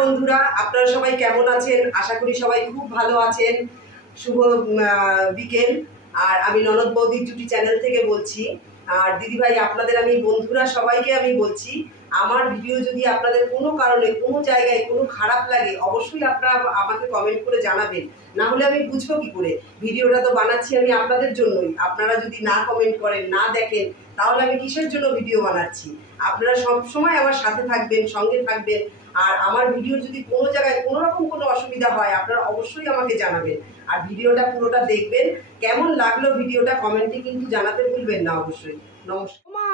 বন্ধুরা, আপনারা সবাই কেমন আছেন? আশা করি সবাই খুব ভালো আছেন। শুভ বিকেল। আর আমি ননদ বৌদি জুটি চ্যানেল থেকে বলছি। আর দিদিভাই, আপনাদের আমি বন্ধুরা সবাইকে আমি বলছি, আমার ভিডিও যদি আপনাদের কোনো কারণে কোনো জায়গায় কোনো খারাপ লাগে, অবশ্যই আপনারা আমাকে কমেন্ট করে জানাবেন। না হলে আমি বুঝবো কি করে? ভিডিওটা তো বানাচ্ছি আমি আপনাদের জন্যই। আপনারা যদি না কমেন্ট করেন, না দেখেন, তাহলে আমি কিসের জন্য ভিডিও বানাচ্ছি? আপনারা সবসময় আমার সাথে থাকবেন, সঙ্গে থাকবেন। আর আমার ভিডিও যদি কোনো জায়গায় কোনো রকম কোনো অসুবিধা হয়, আপনারা অবশ্যই আমাকে জানাবেন। আর ভিডিওটা পুরোটা দেখবেন। কেমন লাগলো ভিডিওটা কমেন্টে কিন্তু জানাতে ভুলবেন না অবশ্যই। নমস্কার। মা,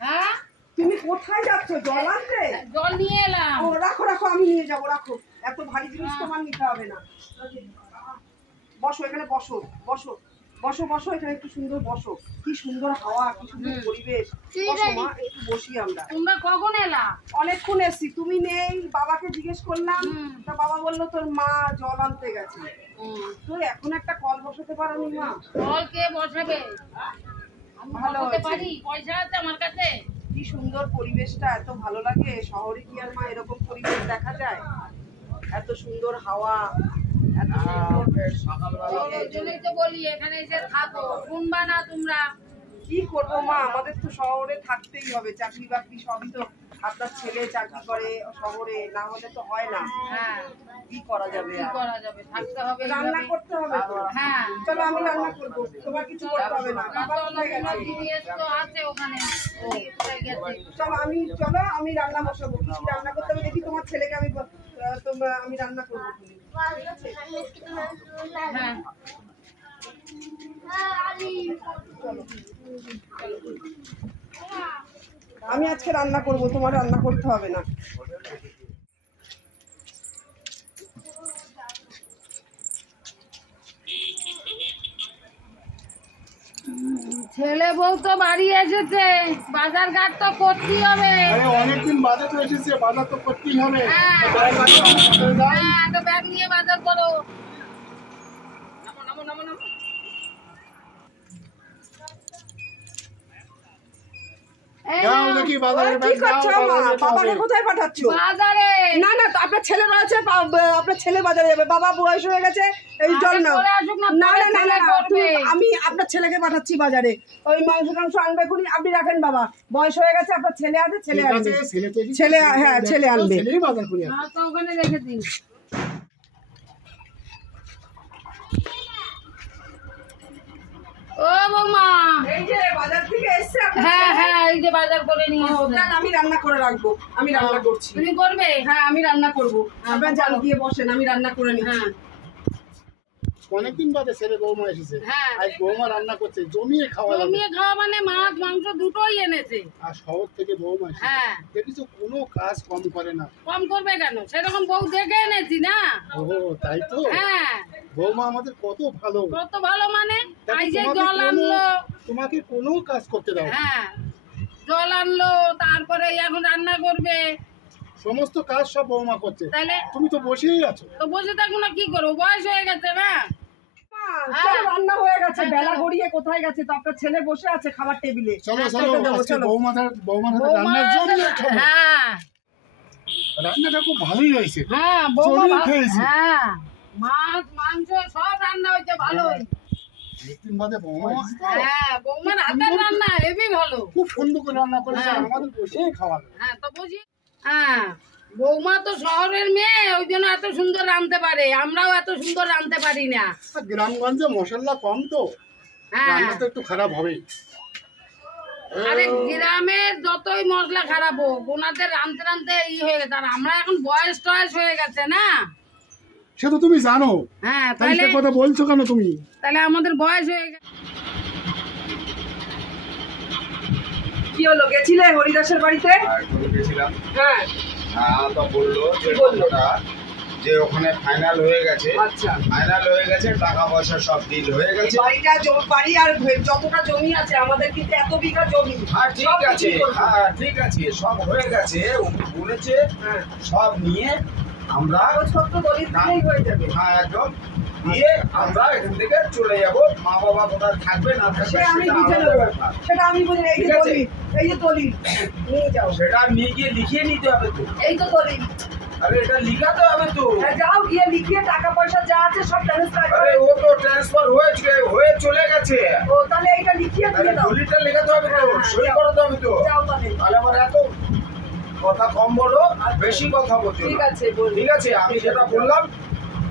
হ্যাঁ, তুমি কোথায় যাচ্ছ? জল আনতে? জল নিয়ে এলাম। ও রাখো রাখো, আমি নিয়ে যাবো। রাখো, এত ভারী জিনিস তোমার নিতে হবে না। বসো এখানে, বসো বসো বসো বসো, এখানে একটু সুন্দর বসো। কি সুন্দর হাওয়া, কি সুন্দর পরিবেশ। বসো মা, একটু বসি আমরা। তোমরা কখন এলা? অনেকক্ষণ এসছি, তুমি নেই। বাবাকে জিজ্ঞেস করলাম, তা বাবা বললো তোর মা জল আনতে গেছে। তো এখন একটা কল বসাতে পারোনি মা? জল কে বসাবে? আমি ভালো বসাতে হয়েছে। পারি, পয়সা আছে আমার কাছে। কি সুন্দর পরিবেশটা, এত ভালো লাগে। শহরে কি আর মা এরকম পরিবেশ দেখা যায়? এত সুন্দর হাওয়া, এত সুন্দর। ওই জন্যই তো বলি এখানে এসে থাকো। শুনবা না তোমরা? কি করবো মা, আমাদের তো শহরে থাকতেই হবে। চাকরি বাকরি সবই তো, আপনার ছেলে চাকরি করে শহরে, না হলে তো হয় না। হ্যাঁ, কি করা যাবে? কি করা যাবে? থাকতে হবে, রান্না করতে হবে তো। হ্যাঁ, চলো আমি রান্না করবো, তোমার কিছু করতে হবে না। বাবা কোথায় গেছে? জিনিস তো আছে ওখানে। কোথায় গেছে? চলো আমি রান্না বসাবো। কি কি রান্না করতে হবে দেখি। তোমার ছেলেকে আমি রান্না করবো। ঠিক আছে? হ্যাঁ, আমি আজকে রান্না করব, তোমার রান্না করতে হবে না। ছেলে বউ তো বাড়ি এসেছে, বাজার ঘাট তো করতেই হবে। অনেকদিন বাজার তো এসেছে, বাজার তো করতেই হবে। হ্যাঁ, তো ব্যাগ নিয়ে বাজার করো। যাও দেখি বাজারে কি করছো মা? বাবাকে কোথায় পাঠাচ্ছো? বাজারে। না না, আপনার ছেলে রয়েছে, আপনার ছেলে বাজারে যাবে। বাবা বয়স হয়ে গেছে, এই জল না। করে আসুক না, না না না না, করবে। আমি আপনার ছেলেকে পাঠাচ্ছি বাজারে। ওই মাংস টাংস আনবে খুনি, আপনি রাখেন। বাবা বয়স হয়ে গেছে, আপনার ছেলে আছে, ছেলে আনবে। ছেলে, হ্যাঁ ছেলে আনবে। ছেলেই বাজার করে আনবে। তো ওখানে রেখে দিন। ও বৌমা, এই যে বাজার থেকে এসছে। হ্যাঁ হ্যাঁ, এই যে বাজার করে নিয়ে আসবে। আমি রান্না করে রাখবো, আমি রান্না করছি। তুমি করবে? হ্যাঁ আমি রান্না করবো। আপনার জাল দিয়ে বসেন, আমি রান্না করে নিচ্ছি। হ্যাঁ, অনেকদিন বাদে ছেলে বৌমা এসেছে। হ্যাঁ। আজ বৌমা রান্না করছে, জমিয়ে খাওয়া যাবে। জমিয়ে খাওয়া মানে মাছ মাংস দুটোই এনেছে। আর শহর থেকে বৌমা এসেছে, হ্যাঁ, দেখিস কোনো কাজ কম করে না। কম করবে কেন? সেরকম বউ দেখে এনেছি না। ও তাই তো। হ্যাঁ, বৌমা আমাদের কত ভালো। কত ভালো মানে। দেখো, এই যে তোমাকে জল আনলো। তোমাকে কোনো কাজ করতে দাও না। হ্যাঁ, জল আনলো, তারপরে এখন রান্না করবে। সমস্ত কাজ সব বৌমা করছে, তাহলে তুমি তো বসেই আছো। তো বসে থাকবো না, কি করবো? বয়স হয়ে গেছে না। চলো, রান্না হয়ে গেছে, বেলা গড়িয়ে কোথায় গেছে? তো আপনার ছেলে বসে আছে খাবার টেবিলে। চলো চলো, আজকে বৌমার রান্নার জন্য খাবো। হ্যাঁ রান্নাটা খুব ভালোই হয়েছে। হ্যাঁ, বৌমা জমিয়ে খেয়েছি। হ্যাঁ, মাছ মাংস সব রান্না হয়েছে ভালোই। একদিন বাদে বৌমা এসেছে তো। হ্যাঁ, বৌমার হাতের রান্না হেবি ভালো। খুব সুন্দর করে রান্না করেছে, হ্যাঁ। আমাদের বসেই খাওয়া যায়। হ্যাঁ, তো বুঝি। হ্যাঁ, বৌমা তো শহরের মেয়ে, ওই জন্য এত সুন্দর রাঁধতে পারে। আমরাও এত সুন্দর রাঁধতে পারি না। আর গ্রামগঞ্জে মশলা কম তো, হ্যাঁ, রান্না তো একটু খারাপ হবেই। আরে গ্রামের যতই মশলা খারাপ হোক, ওনাদের রাঁধতে রাঁধতে হয়ে গেছে। আর আমরা এখন বয়স টয়স হয়ে গেছে না। সে তো তুমি জানো, হ্যাঁ, তাই তাহলে সে কথা বলছো কেন তুমি? তাহলে আমাদের বয়স হয়ে গেছে। কি হলো, গেছিলে হরিদাসের বাড়িতে? গেছিলাম। হ্যাঁ, তো বললো যে কথাটা, যে ওখানে ফাইনাল হয়ে গেছে। আচ্ছা, ফাইনাল হয়ে গেছে, টাকা পয়সা সব ডিল হয়ে গেছে। বাড়ি আর যতটা জমি আছে আমাদের, কিন্তু এত বিঘা জমি। হ্যাঁ ঠিক আছে, হ্যাঁ ঠিক আছে, সব হয়ে গেছে। উনি বলেছে হ্যাঁ, সব নিয়ে আমরা, কাগজপত্র দলিল দিলেই হয়ে যাবে। হ্যাঁ একদম দিয়ে আমরা এখান থেকে চলে যাব। মা বাবা কোথায় থাকবে না থাকবে সে আমি সেটা বুঝে আলাদা নেবো, ব্যাপার। সেটা আমি বুঝে নেবো। এই যে ঠিক আছে। দলিল, এই যে দলিল নিয়ে যাও। সেটা নিয়ে গিয়ে লিখিয়ে নিতে হবে তো। এই তো দলিল, আরে এটা লিখাতে হবে তো। যাও গিয়ে লিখিয়ে টাকা পয়সা যা আছে সব ট্রান্সফার আরে করে। ও তো ট্রান্সফার হয়ে চলে গেছে। ও তাহলে এটা লিখিয়ে দিয়ে দাও। দলিলটা লেখাতে হবে তো, সই করাতে হবে তো। যাও তাহলে। তাহলে আমার এত কথা কম বলো, বেশি কথা বলছো। ঠিক আছে বল। ঠিক আছে, আমি যেটা বললাম,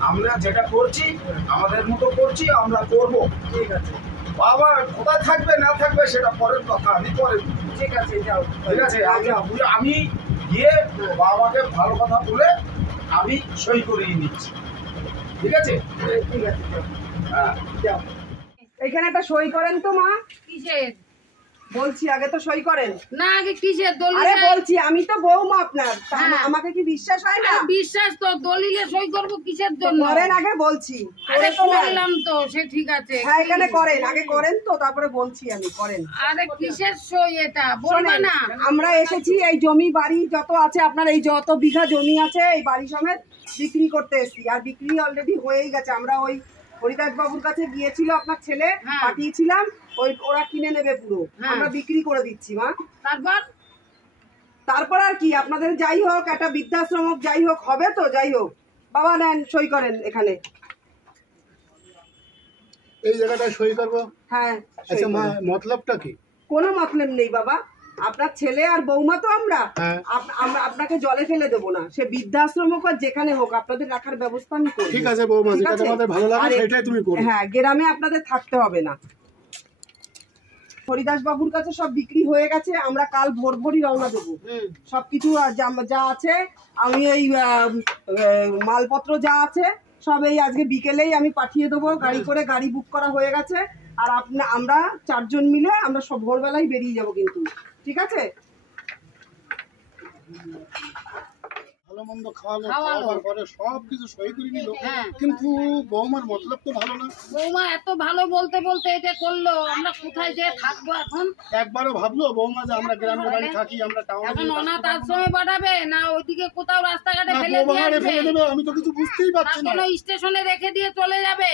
আমরা যেটা করছি আমাদের মতো করছি, আমরা করব। ঠিক আছে। বাবা কোথায় থাকবে না থাকবে সেটা পরের কথা, আমি পরে। ঠিক আছে যাও। ঠিক আছে, আমি গিয়ে বাবাকে ভালো কথা বলে আমি সই করিয়ে নিচ্ছি। ঠিক আছে, ঠিক আছে যাও। হ্যাঁ যাও। এখানে একটা সই করেন তো মা। কিসের? বলছি আগে তো সই করেন। না আগে কিসের দলিল? আরে বলছি আমি তো বৌমা আপনার, তা হ্যাঁ। আমাকে কি বিশ্বাস হয় না? বিশ্বাস তো, দলিলে সই করব কিসের জন্য? করেন আগে বলছি। আরে করে তো নেন। করলাম তো, সে ঠিক আছে। হ্যাঁ এখানে করেন, আগে করেন তো তারপরে বলছি আমি করেন। আরে কিসের সই এটা বলবে শোনেন, না? আমরা এসেছি এই জমি বাড়ি যত আছে আপনার, এই যত বিঘা জমি আছে এই বাড়ি সমেত বিক্রি করতে এসেছি। আর বিক্রি অলরেডি হয়েই গেছে। আমরা ওই হরিদাস বাবুর কাছে গিয়েছিল আপনার ছেলে, হ্যাঁ। পাঠিয়েছিলাম, ওরা কিনে নেবে পুরো। হ্যাঁ। আমরা বিক্রি করে দিচ্ছি মা। তারপর আর কি আপনাদের যাই হোক একটা বৃদ্ধাশ্রম হোক, যাই হোক হবে তো, যাই হোক বাবা নেন সই করেন এখানে। এই জায়গাটায় সই করবো? হ্যাঁ সই আচ্ছা মা, করুন। মতলবটা কি? কোনো মতলব নেই বাবা, আপনার ছেলে আর বৌমা তো আমরা, হ্যাঁ। আমরা আপনাকে জলে ফেলে দেবো না। সে বৃদ্ধাশ্রম হোক আর যেখানে হোক আপনাদের রাখার ব্যবস্থা আমি করব। ঠিক আছে বৌমা, ঠিক যেটা আছে? তোমাদের ভালো লাগে আরে, সেটাই তুমি করো। হ্যাঁ গ্রামে আপনাদের থাকতে হবে না। হরিদাস বাবুর কাছে সব বিক্রি হয়ে গেছে, আমরা কাল ভোর ভোরই রওনা দেবো। সবকিছু যা আছে আমি এই মালপত্র যা আছে সব এই আজকে বিকেলেই আমি পাঠিয়ে দেবো গাড়ি করে। গাড়ি বুক করা হয়ে গেছে। আর আমরা 4 জন মিলে আমরা সব ভোরবেলায় বেরিয়ে যাব কিন্তু। ঠিক আছে? ভালো মন্দ খাওয়ালো, খাওয়ালো। খাওয়াবার পরে সবকিছু সই করে নিল, হ্যাঁ। কিন্তু বৌমার মতলব তো ভালো না। বৌমা এত ভালো বলতে বলতে এটা করলো, আমরা কোথায় যে থাকবো এখন? একবারও ভাবলো বৌমা যে আমরা গ্রামের বাড়ি থাকি, আমরা টাউনে এখন অনাথ আশ্রমে পাঠাবে না ওইদিকে কোথাও রাস্তাঘাটে ফেলে দিয়ে পাহাড়ে আসবে? ফেলে দেবে? আমি তো কিছু বুঝতেই না পারছি না। কোনো স্টেশনে রেখে দিয়ে চলে যাবে?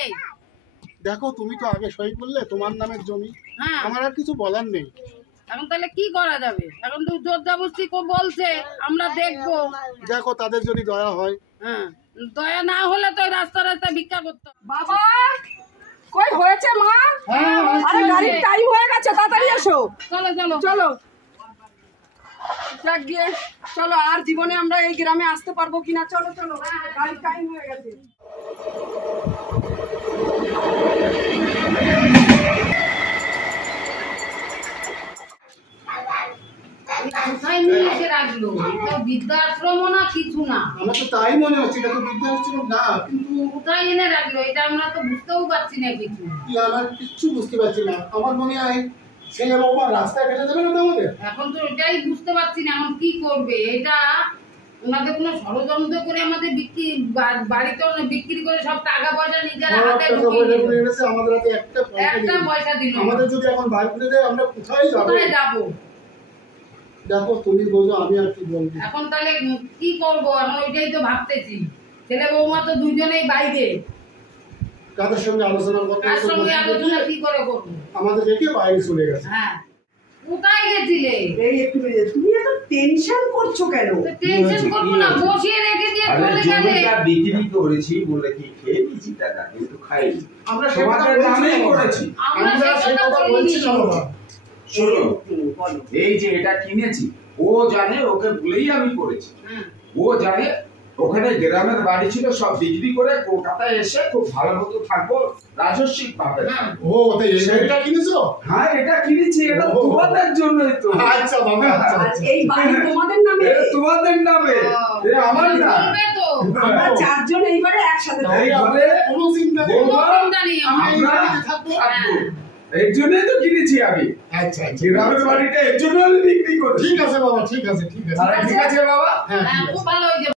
দেখো তুমি তো আগে সই করলে, তোমার নামের জমি, হ্যাঁ আমার আর কিছু বলার নেই। এখন তাহলে কি করা যাবে? এখন তো জোর জবরদস্তি বলছে, আমরা দেখবো। দেখো তাদের যদি দয়া হয়। হ্যাঁ দয়া না হলে তো রাস্তা রাস্তা ভিক্ষা করতে হবে। বাবা কই হয়েছে মা? হ্যাঁ, আরে গাড়ির টাইম হয়ে গেছে, তাড়াতাড়ি এসো। চলো চলো চলো যাক গিয়ে, চলো আর জীবনে আমরা এই গ্রামে আসতে পারবো কিনা। চলো চলো, গাড়ির টাইম হয়ে গেছে। কোথায় নিয়ে এসে রাখলো? এটা বৃদ্ধাশ্রমও না কিছু না। আমার তো তাই মনে হচ্ছে, এটা তো বৃদ্ধাশ্রম না, কিন্তু কোথায় এনে রাখলো এটা আমরা তো বুঝতেও পারছি না কিছু। কি আমার কিচ্ছু বুঝতে পারছি না। আমার মনে হয় ছেলে বৌমা রাস্তায় ফেলে দেবে না তো আমাদের। এখন তো এটাই বুঝতে পারছি না এখন কি করবে। এটা ওনাদের কোনো ষড়যন্ত্র করে আমাদের বাড়িতে বিক্রি করে সব টাকা পয়সা নিজের হাতে ঢুকিয়ে দিল। আমাদের হাতে একটা পয়সা দিল না। আমাদের যদি এখন বাইর করে দেয় আমরা কোথায় যাবো? কোথায় যাবো? দেখো তুমি বোঝো, আমি আর কি বলবো। এখন তাহলে কি করবো? এখন ওইটাই তো ভাবতেছি। ছেলে বৌমা তো দুজনেই বাইরে, কাদের সঙ্গে আলোচনা করতে তার সঙ্গে আলোচনা কি করে করবো? আমাদের রেখে বাইরে চলে গেছে। হ্যাঁ কোথায় গেছিলে? এই একটু তুমি এত টেনশন করছো কেন? টেনশন করবো না, বসিয়ে রেখে দিয়ে চলে গেলে। জমিটা বিক্রি করেছি বলে কি খেয়ে দিয়েছি টাকা, কিন্তু খাইনি। আমরা সমাজের নামেই করেছি। আমরা সেই কথা বলছিলাম বাবা। শোনো, বলো। এই যে এটা কিনেছি, ও জানে, ওকে বলেই আমি করেছি। হ্যাঁ ও জানে ওখানে গ্রামের বাড়ি ছিল, সব বিক্রি করে কলকাতায় এসে খুব ভালো মতো থাকবো, রাজস্বিক পাবে। ও তাই এটা কিনেছো? হ্যাঁ এটা কিনেছি, এটা তোমাদের জন্যই তো। আচ্ছা বাবা, আচ্ছা আর আচ্ছা। এই বাড়ি তোমাদের নামে? এটা তোমাদের নামে, এটা আমার না। বলবে তো। আমরা 4 জন এইবারে একসাথে থাকবো। এই ঘরে কোনো চিন্তা নেই। বৌমা, চিন্তা নেই আমার। আমরা থাকবো। থাকবো। এর জন্যই তো কিনেছি আমি। আচ্ছা আচ্ছা, গ্রামের বাড়িটা এর জন্য আমি বিক্রি করি। ঠিক আছে বাবা, ঠিক আছে, ঠিক আছে। ঠিক আছে বাবা। হ্যাঁ, হ্যাঁ ঠিক আছে। খুব ভালো হয়েছে।